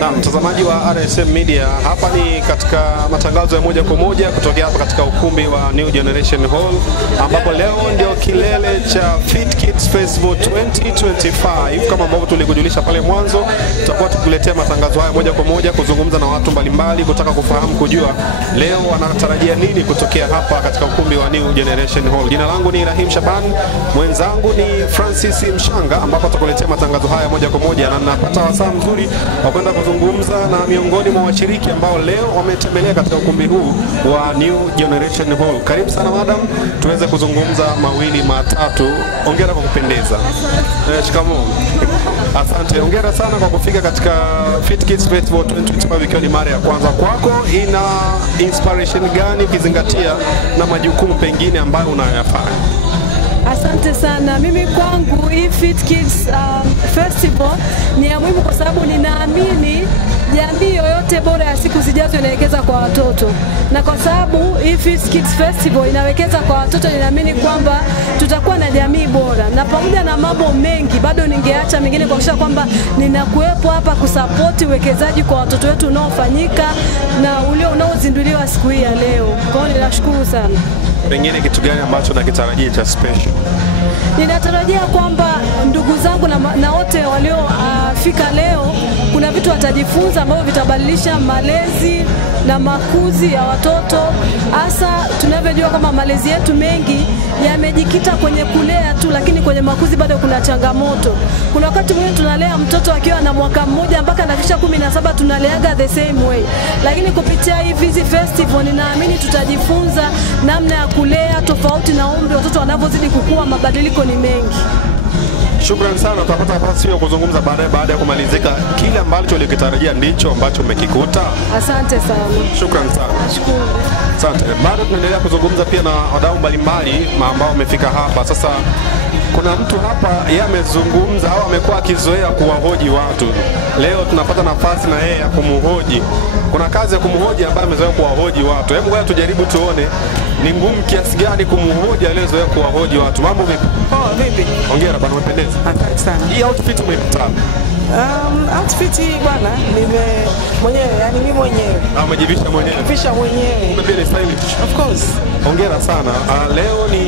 Na mtazamaji wa RSM Media, hapa ni katika matangazo ya moja kwa moja kutokea hapa katika ukumbi wa New Generation Hall, ambapo leo ndio kilele cha Fit Kids Festival 2025. Kama ambavyo tulikujulisha pale mwanzo, tutakuwa tukuletea matangazo haya moja kwa moja, kuzungumza na watu mbalimbali, kutaka kufahamu, kujua leo wanatarajia nini kutokea hapa katika ukumbi wa New Generation Hall. Jina langu ni Rahim Shaban, mwenzangu ni Francis Mshanga, ambapo tutakuletea matangazo haya moja kwa moja, na napata wasaa mzuri wa kwenda kuzungumza na miongoni mwa washiriki ambao leo wametembelea katika ukumbi huu wa New Generation Hall. Karibu sana madam, tuweze kuzungumza mawili matatu. Hongera kwa kupendeza. Shikamoo. Asante, hongera sana kwa kufika katika Fit Kids Festival 2025 ikiwa ni mara ya kwanza kwako. Ina inspiration gani ukizingatia na majukumu pengine ambayo unayoyafanya? Asante sana. Mimi kwangu hii Fit Kids Festival ni ya muhimu kwa sababu ninaamini jamii yoyote bora ya siku zijazo inawekeza kwa watoto. Na kwa sababu hii Fit Kids Festival inawekeza kwa watoto, ninaamini kwamba tutakuwa na jamii bora. Na pamoja na mambo mengi, bado ningeacha mengine kuhakikisha kwamba ninakuwepo hapa kusupport uwekezaji kwa watoto wetu unaofanyika na ule unaozinduliwa siku hii ya leo. Kwa hiyo ninashukuru sana. Pengine kitu gani ambacho nakitarajia cha special? Ninatarajia kwamba ndugu zangu na wote waliofika leo, kuna vitu watajifunza ambavyo vitabadilisha malezi na makuzi ya watoto. Hasa tunavyojua kama malezi yetu mengi yamejikita kwenye kulea tu, lakini kwenye makuzi bado kuna changamoto. Kuna wakati mwingine tunalea mtoto akiwa na mwaka mmoja mpaka anafikisha 17 tunaleaga the same way. Lakini kupitia hizi festival ninaamini tutajifunza namna ya kulea tofauti na umri watoto wanavyozidi kukua, mabadiliko ni mengi. Shukrani sana, tutapata nafasi ya kuzungumza baada ya kumalizika. Kile ambacho ulikitarajia ndicho ambacho umekikuta? Asante sana. Shukrani sana. Nashukuru. Asante. Bado tunaendelea kuzungumza pia na wadau mbalimbali ambao wamefika hapa. Sasa kuna mtu hapa yeye amezungumza au amekuwa akizoea kuwahoji watu. Leo tunapata nafasi na yeye ya kumhoji. Kuna kazi ya kumhoji ambaye amezoea kuwahoji watu. Hebu ngoja tujaribu tuone ni ngumu kiasi gani kumhoji aliyezoea kuwahoji watu. Mambo vipi? Vipi? Hongera bwana, umependeza. Asante sana. Hii outfit umeipata? Outfit bwana, mimi mwenyewe. Umejivisha mwenyewe? Visha mwenyewe. Umependa stylish? Of course. Hongera sana. Leo ni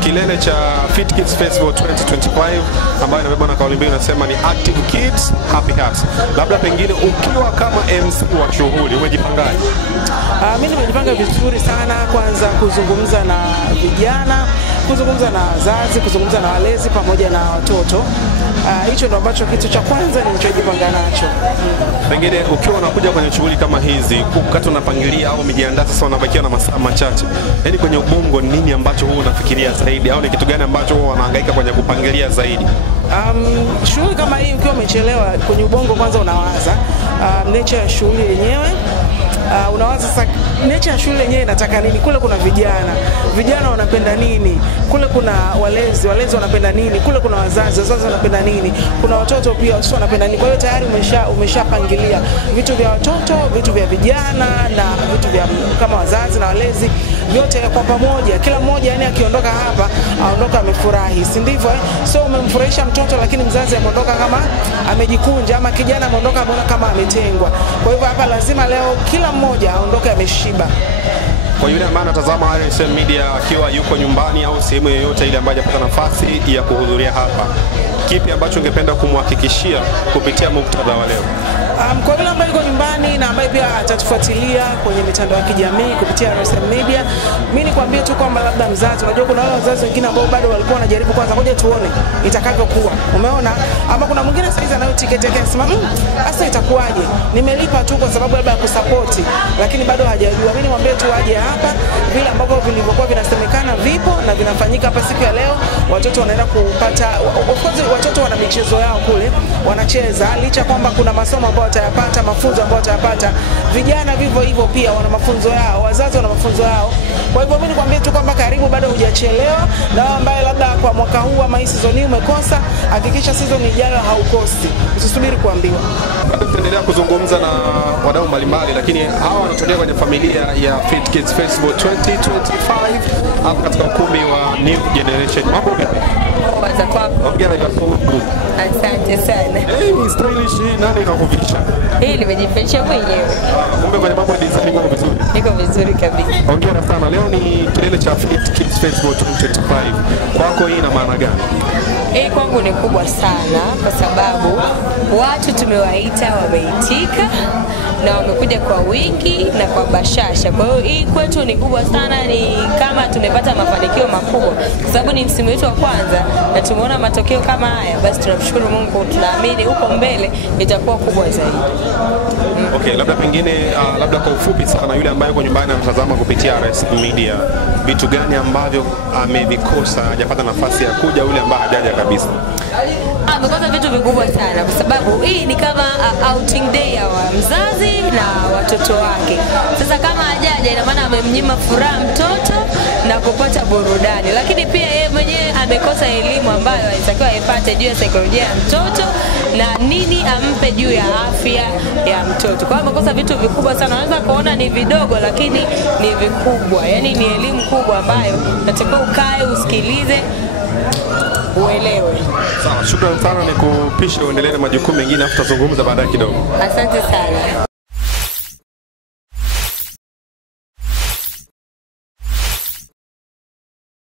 kilele cha Fit Kids Festival 2025 ambayo inabeba na kauli mbiu inasema ni Active Kids, Happy Hearts. Labda pengine ukiwa kama MC wa shughuli umejipangaje? Mimi nimejipanga vizuri sana, kwanza kuzungumza na vijana, kuzungumza na wazazi, kuzungumza na walezi pamoja na watoto. Hicho ndio ambacho kitu cha kwanza nilichojipanga nacho. Pengine ukiwa unakuja kwenye shughuli kama hizi, wakati unapangilia au umejiandaa sasa unabakia na masaa machache, yaani kwenye ubongo nini ambacho huwa unafikiria zaidi, au ni kitu gani ambacho huwa unahangaika kwenye kupangilia zaidi? Shughuli kama hii ukiwa umechelewa, kwenye ubongo kwanza unawaza nature ya shughuli yenyewe. Unawaza sasa nature ya shule yenyewe inataka nini? Kule kuna vijana wanapenda nini? Kule kuna walezi wanapenda nini? Kule kuna wazazi wanapenda nini? Kuna watoto pia, watoto wanapenda nini? Kwa hiyo tayari umeshapangilia vitu vya watoto, vitu vya vijana na vitu vya kama wazazi na walezi, vyote kwa pamoja. Kila mmoja yani akiondoka hapa aondoka amefurahi, si ndivyo? So umemfurahisha mtoto, lakini mzazi ameondoka kama amejikunja, ama kijana ameondoka kama ametengwa. Kwa hivyo hapa lazima leo kila mmoja aondoke ameshiba. Kwa yule ambaye anatazama RSM Media akiwa yuko nyumbani au sehemu yoyote ile ambayo hajapata nafasi ya kuhudhuria hapa, kipi ambacho ungependa kumhakikishia kupitia muktadha wa leo? Kwa yule ambaye yuko nyumbani na ambaye pia atatufuatilia kwenye mitandao ya kijamii kupitia RSM Media, mimi nikwambie tu kwamba labda mzazi, unajua kuna wale wazazi wengine ambao bado walikuwa wanajaribu kwanza ngoja tuone itakavyokuwa. Umeona? Ama kuna mwingine sasa hizi anayo tiketi yake anasema sasa itakuwaje? Nimelipa tu kwa sababu labda ya kusupport, lakini bado hajajua. Mimi nimwambie tu aje hapa, vile ambavyo vilivyokuwa vinasemekana vipo na vinafanyika hapa siku ya leo. Watoto wanaenda kupata, of course watoto wana michezo yao kule, wanacheza, licha kwamba kuna masomo ambayo watayapata, mafunzo ambayo watayapata. Vijana vivyo hivyo pia wana mafunzo yao, wazazi wana mafunzo yao. Kwa hivyo mimi nikwambie tu kwamba karibu, bado hujachelewa. Na ambaye labda kwa mwaka huu ama hii season hii umekosa, hakikisha season ijayo haukosi. Usisubiri kuambiwa. Tunaendelea kuzungumza na wadau mbalimbali, lakini hawa wanatokea kwenye familia ya Fit Kids Festival 2025 hapa katika ukumbi wa New Generation. Mambo vipi? kwanza kwako. Hongera kwa sababu. Asante sana. Ni stylish, nani kakuvisha? Hii nimejificha mwenyewe. Kumbe kwenye mambo ya design iko vizuri. Niko vizuri kabisa. Hongera sana. Leo ni kilele cha Fit Kids Festival 2025. Kwako hii ina maana gani? Hii kwangu ni kubwa sana kwa sababu watu tumewaita wameitika na wamekuja kwa wingi na kwa bashasha. Kwa hiyo hii kwetu ni kubwa sana, ni kama tumepata mafanikio makubwa kwa sababu ni msimu wetu wa kwanza na tumeona matokeo kama haya. Basi tunamshukuru Mungu, tunaamini huko mbele itakuwa kubwa zaidi. Okay, labda pengine labda kwa ufupi sana, yule ambaye yuko nyumbani anatazama kupitia RS Media, vitu gani ambavyo amevikosa, hajapata nafasi ya kuja, yule ambaye hajaja kabisa? Amekosa vitu vikubwa sana kwa sababu hii ni kama outing day ya mzazi na watoto wake. Sasa kama hajaja, ina maana amemnyima furaha mtoto na kupata burudani, lakini pia yeye mwenyewe amekosa elimu ambayo alitakiwa aipate juu ya saikolojia ya mtoto na nini ampe juu ya afya ya mtoto. Kwa hiyo amekosa vitu vikubwa sana. Unaweza kuona ni vidogo lakini ni vikubwa, yani ni elimu kubwa ambayo natakiwa ukae usikilize uelewe. Sawa, shukrani sana, nikupishe uendelee na majukumu mengine, afu tutazungumza baadaye kidogo. Asante sana.